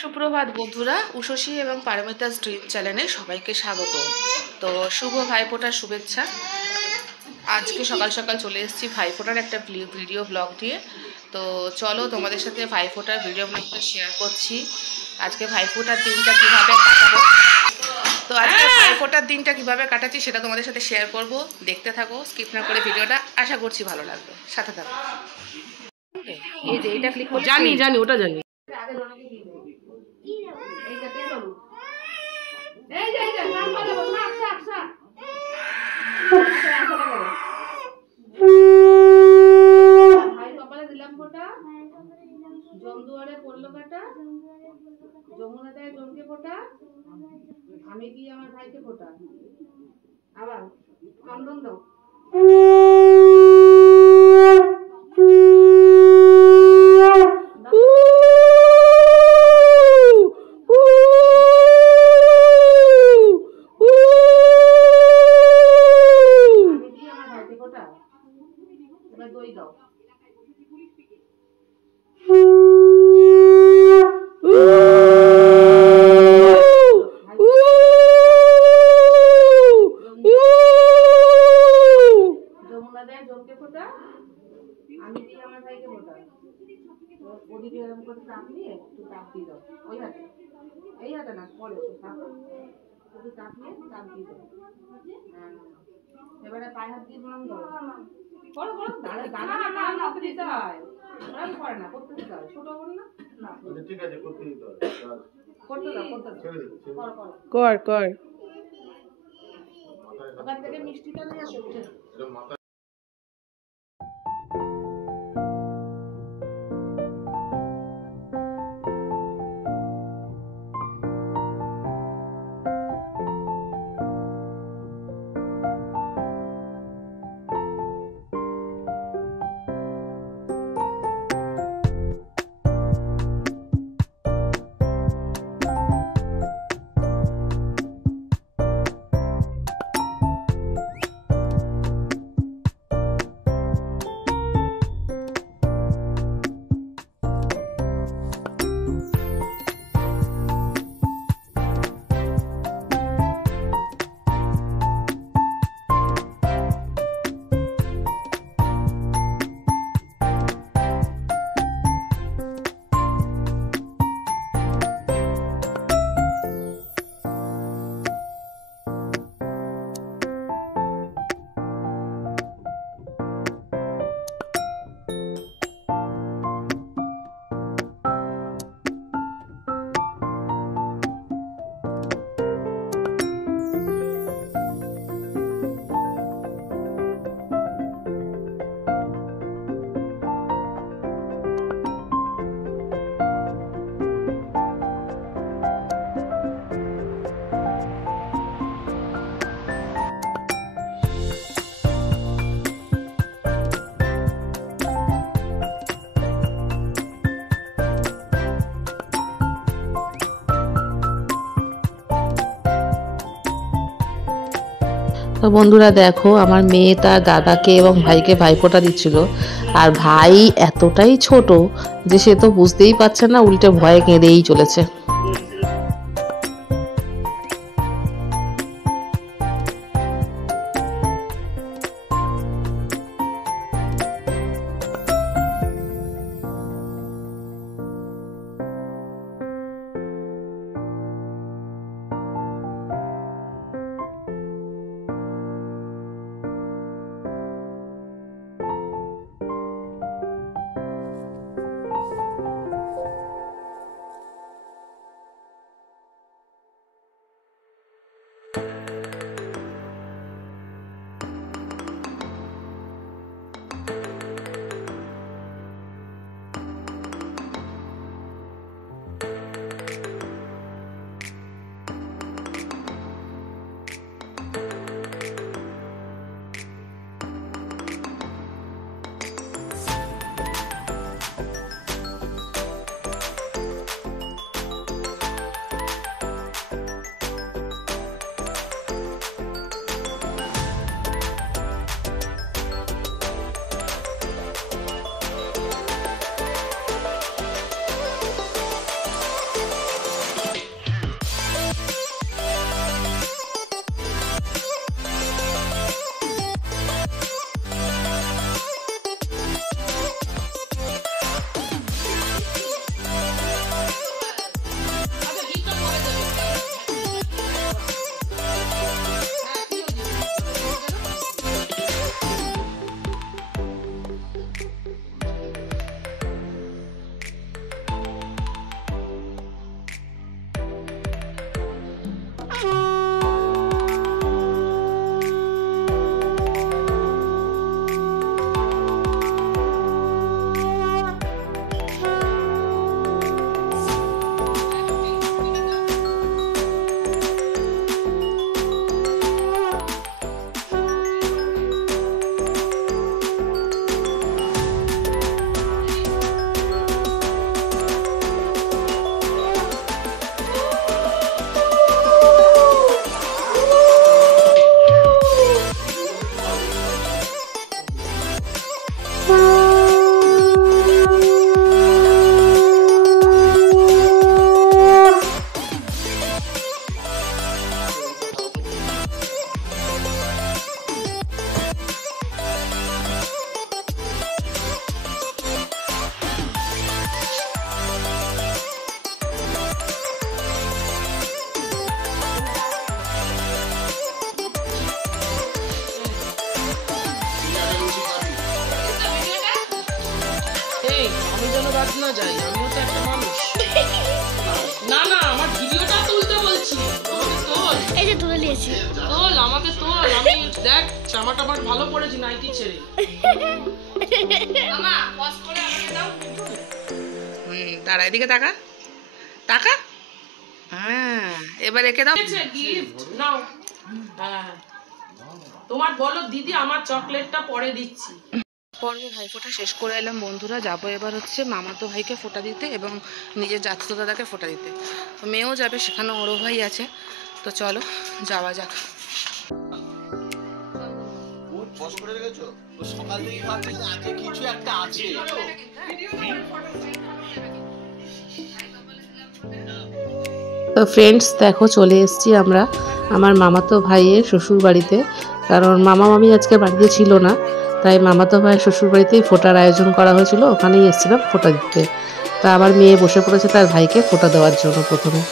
সুপ্রভাত বন্ধুরা, উষসী এবং পারমিতাস ড্রিম চ্যানেলে সবাইকে স্বাগত। তো শুভ ভাইফোঁটার শুভেচ্ছা। আজকে সকাল সকাল চলে এসেছি ভাইফোঁটার একটা ভিডিও ব্লগ নিয়ে। তো চলো তোমাদের সাথে ভাইফোঁটার ভিডিও ব্লগটা শেয়ার করছি। আজকে ভাইফোঁটার দিনটা কীভাবে কাটাবো, তো আজকে ভাইফোঁটার দিনটা কীভাবে কাটাচ্ছি সেটা তোমাদের সাথে শেয়ার করব। দেখতে থাকো, স্কিপ না করে ভিডিওটা। আশা করছি ভালো লাগবে, সাথে থাকো। এই যে এটা ক্লিক করছি, জানি জানি ওটা জানি। জমদুয়ারে পড়লো কাটা, যমুনা দেয় জমকে ফোটা, আমি কি আমার ভাইকে ফোটা। আবার চন্দন দাও। আমি কি আমার ভাইকে ফোটা। ওদিকে এরকম করে চাপ নিয়ে একটু চাপ দিয়ে দাও। ওই হাতে, এই হাতে না, পরে একটু চাপ নিয়ে চাপ দিয়ে দাও। এবারে পায়ে হাত দিয়ে প্রণাম করো। করো করো, দাঁড়া করতে দিতে হয়। ওরকম করে না, করতে দিতে হয়। ছোট বোন না, ঠিক আছে, করতে দিতে হয়। করতে দাও, করতে দাও, করো করো, কর কর। ওখান থেকে মিষ্টিটা নিয়ে আসো। তো বন্ধুরা দেখো, আমার মেয়ে তার দাদাকে এবং ভাইকে ভাইফোঁটা দিচ্ছিল। আর ভাই এতটাই ছোট যে সে তো বুঝতেই পারছে না, উল্টে ভয়ে কেঁদেই চলেছে। বাদ না যাই, আমিও তো একটা মানুষ। না না, আমার ভিডিওটা তুলতে বলছি, আমাকে তোল। এই যে তুলে নিয়েছি। তোল, আমাকে তোল। আমি দেখ জামাটা আমার ভালো পড়েছি নাইটি ছেড়ে। মামা পজ করে আমাকে দাও। দাঁড়া, এদিকে তাকা তাকা। হ্যাঁ, এবার একে দাও গিফট নাও। হ্যাঁ, তোমার বলো দিদি, আমার চকলেটটা পরে দিচ্ছি। পর্বে ভাইফোঁটা শেষ করে এলাম বন্ধুরা। যাবো এবার হচ্ছে মামাতো ভাইকে ফোঁটা দিতে এবং নিজের জাতীয় দাদাকে ফোঁটা দিতে। তো মেয়েও যাবে, সেখানে ওরও ভাই আছে। তো চলো যাওয়া যাক। তো ফ্রেন্ডস দেখো, চলে এসেছি আমরা আমার মামাতো ভাইয়ের শ্বশুর বাড়িতে। কারণ মামা মামি আজকে বাড়িতে ছিল না, তাই মামাতো ভাইয়ের শ্বশুর বাড়িতেই ফোঁটার আয়োজন করা হয়েছিল, ওখানেই এসেছিলাম ফোঁটা দিতে। তা আমার মেয়ে বসে পড়েছে তার ভাইকে ফোঁটা দেওয়ার জন্য প্রথমে।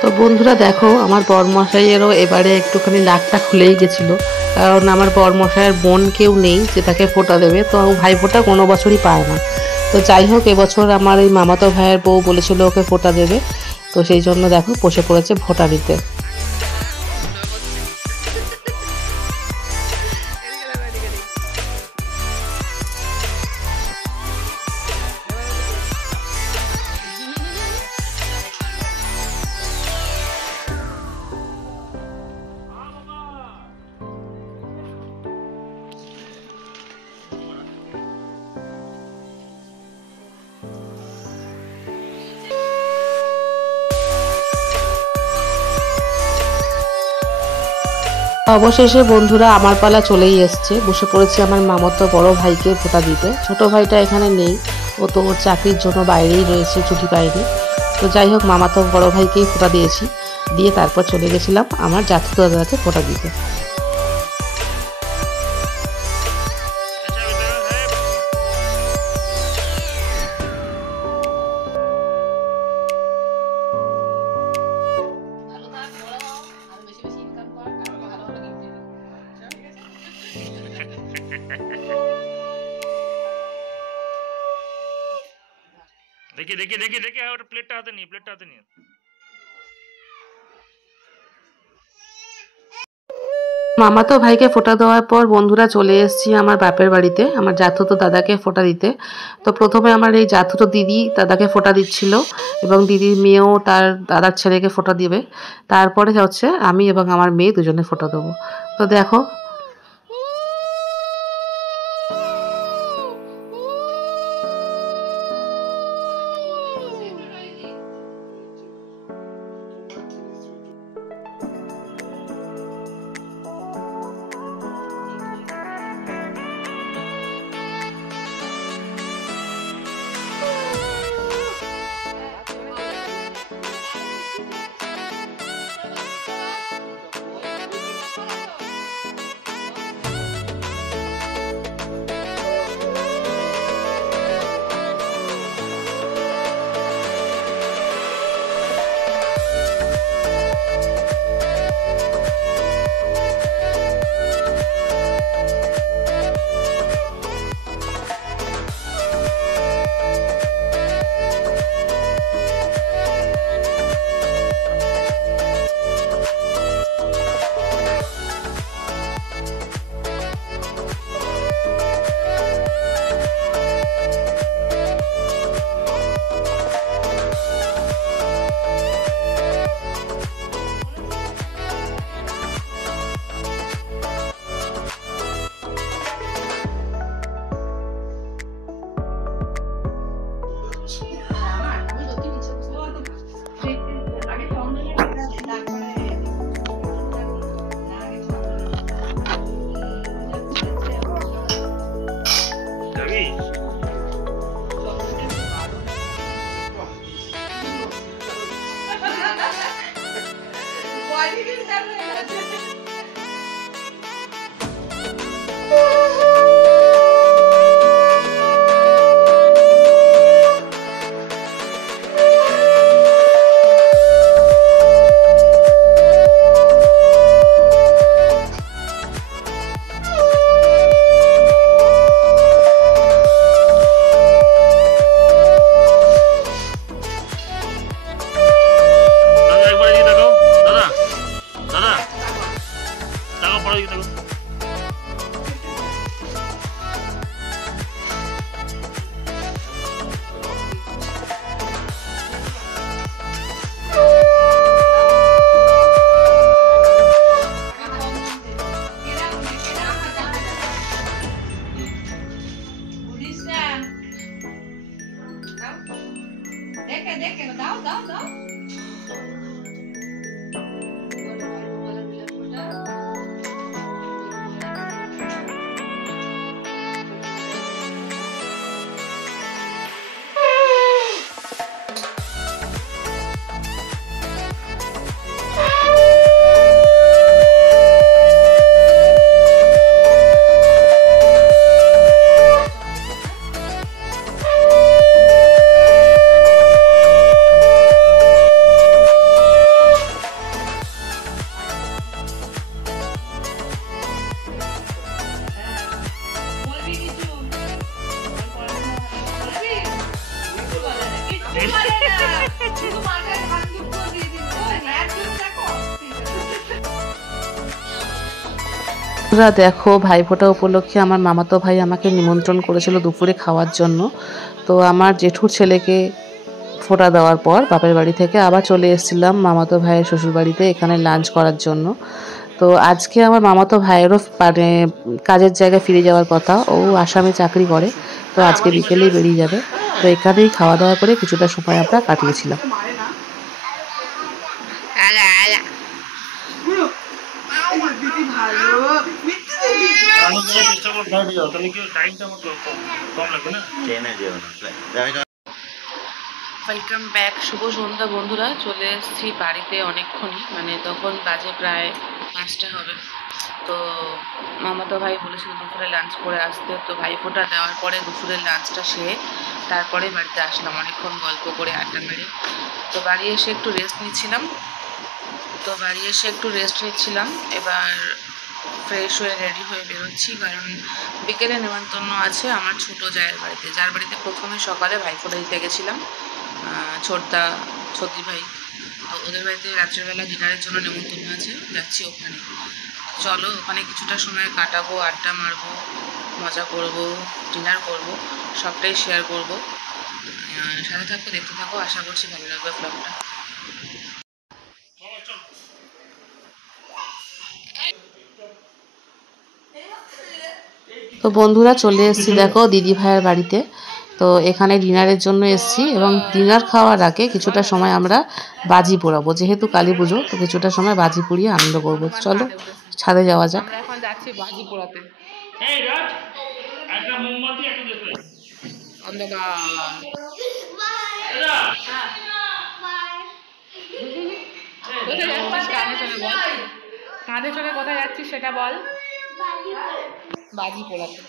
তো বন্ধুরা দেখো, আমার বরমশাইয়েরও এবারে একটুখানি নাকটা খুলেই গেছিলো, কারণ আমার বরমশাইয়ের বোন কেউ নেই যে তাকে ফোঁটা দেবে। তো ভাই ফোঁটা কোনো বছরই পায় না। তো যাই হোক, এবছর আমার এই মামাতো ভাইয়ের বউ বলেছিল ওকে ফোঁটা দেবে, তো সেই জন্য দেখো বসে পড়েছে ফোঁটা দিতে। অবশেষে বন্ধুরা আমার পালা চলেই এসছে। বসে পড়েছি আমার মামাতো বড় ভাইকে ফোঁটা দিতে। ছোট ভাইটা এখানে নেই, ও তো ওর চাকরির জন্য বাইরেই রয়েছে, ছুটি পায়নি। তো যাই হোক, মামাতো বড় ভাইকেই ফোঁটা দিয়েছি, দিয়ে তারপর চলে গেছিলাম আমার জাতীয় দাদাকে ফোঁটা দিতে। देखिए देखिए देखिए देखिए और प्लेटটা হাতে নিয়ে মামাতো ভাইকে ফোঁটা দেওয়ার পর বন্ধুরা চলে এসেছি আমার বাপের বাড়িতে আমার জাতুতো দাদাকে ফোঁটা দিতে। তো প্রথমে আমার এই জাতুতো দিদি দাদাকে ফোঁটা দিচ্ছিল এবং দিদির মেয়েও তার দাদার ছেলেকে ফোঁটা দিবে। তারপরে হচ্ছে আমি এবং আমার মেয়ে দুজনে ফোঁটা দেবো। তো দেখো, বন্ধুরা দেখো, ভাইফোঁটা উপলক্ষে আমার মামাতো ভাই আমাকে নিমন্ত্রণ করেছিল দুপুরে খাওয়ার জন্য। তো আমার জেঠুর ছেলেকে ফোঁটা দেওয়ার পর বাপের বাড়ি থেকে আবার চলে এসেছিলাম মামাতো ভাইয়ের শ্বশুর বাড়িতে এখানে লাঞ্চ করার জন্য। তো আজকে আমার মামাতো ভাইয়েরও মানে কাজের জায়গায় ফিরে যাওয়ার কথা, ও আসামে চাকরি করে, তো আজকে বিকেলেই বেরিয়ে যাবে। তো এখানেই খাওয়া দাওয়া করে কিছুটা সময় আমরা কাটিয়েছিলাম। ওয়েলকাম ব্যাক, শুভ সন্ধ্যা বন্ধুরা। চলে এসেছি বাড়িতে অনেকক্ষণই, মানে তখন বাজে প্রায় 5টা হবে। তো মামাতো ভাই বলেছিল দুপুরে লাঞ্চ করে আসতে, তো ভাইফোঁটা দেওয়ার পরে দুপুরের লাঞ্চটা সেরে তারপরে বাড়িতে আসলাম, অনেকক্ষণ গল্প করে আড্ডা মেরে। তো বাড়ি এসে একটু রেস্ট নিচ্ছিলাম। এবার ফ্রেশ হয়ে রেডি হয়ে বেরোচ্ছি, কারণ বিকেলে নেমন্তন্ন আছে আমার ছোটো জায়ের বাড়িতে, যার বাড়িতে প্রথমে সকালে ভাইফোঁটা দিতে গেছিলাম, ছোটদা ছতি ভাই। তো ওদের বাড়িতে রাত্রেবেলা ডিনারের জন্য নেমন্তন্ন আছে, যাচ্ছি ওখানে। চলো ওখানে কিছুটা সময় কাটাবো, আড্ডা মারবো, মজা করব, ডিনার করব, সবটাই শেয়ার করব। সাথে থাকো, দেখতে থাকো, আশা করছি ভালো লাগবে ব্লগটা। তো বন্ধুরা চলে এসেছি দেখো দিদি ভাইয়ের বাড়িতে। তো এখানে ডিনারের জন্য এসেছি, এবং ডিনার খাওয়ার আগে কিছুটা সময় আমরা বাজি পোড়াবো, যেহেতু কালী পুজো, তো কিছুটা সময় বাজি পুড়িয়ে আনন্দ করবো। চলো ছাদে যাওয়া যাক। আমরা এখন যাচ্ছি বাজি পোড়াতে। অন্ধকার কাঁধে চলে কোথায় যাচ্ছিস সেটা বল। বাজি পোড়াতে।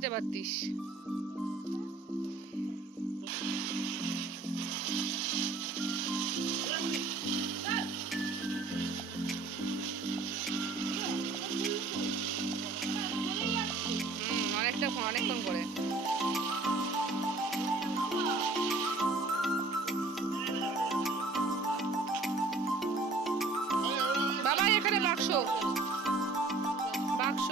দিতে পারতিস। অনেকক্ষণ করে বাবা এখানে বাক্স বাক্স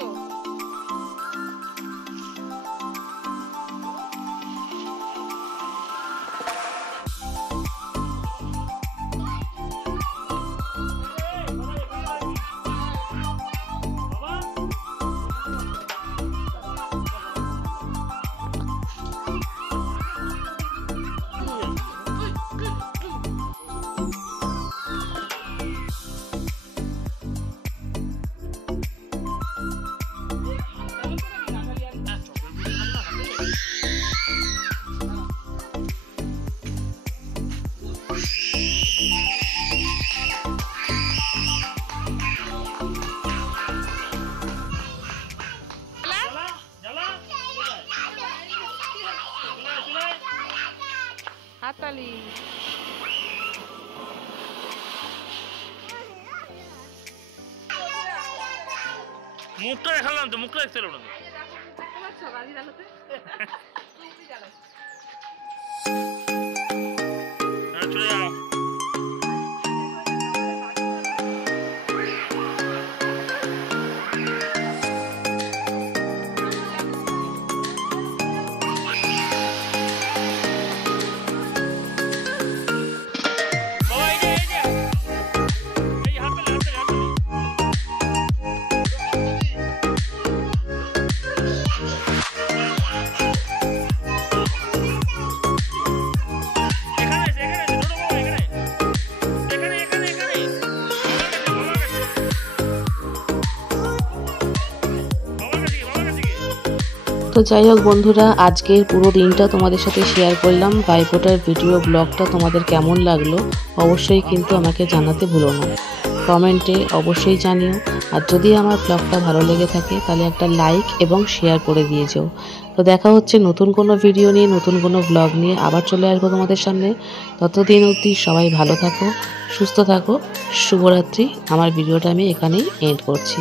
হাততালি। মুখটা দেখালাম তো, মুখটা দেখতে পেলাম না। চলে যাও। তো যাই হোক বন্ধুরা, আজকের পুরো দিনটা তোমাদের সাথে শেয়ার করলাম। ভাইফোঁটার ভিডিও ব্লগটা তোমাদের কেমন লাগলো অবশ্যই কিন্তু আমাকে জানাতে ভুলো না, কমেন্টে অবশ্যই জানিও। আর যদি আমার ব্লগটা ভালো লেগে থাকে তাহলে একটা লাইক এবং শেয়ার করে দিয়ে যেও। তো দেখা হচ্ছে নতুন কোনো ভিডিও নিয়ে, নতুন কোনো ব্লগ নিয়ে আবার চলে আসবো তোমাদের সামনে। ততদিন অবধি সবাই ভালো থাকো, সুস্থ থাকো, শুভরাত্রি। আমার ভিডিওটা আমি এখানেই এন্ড করছি।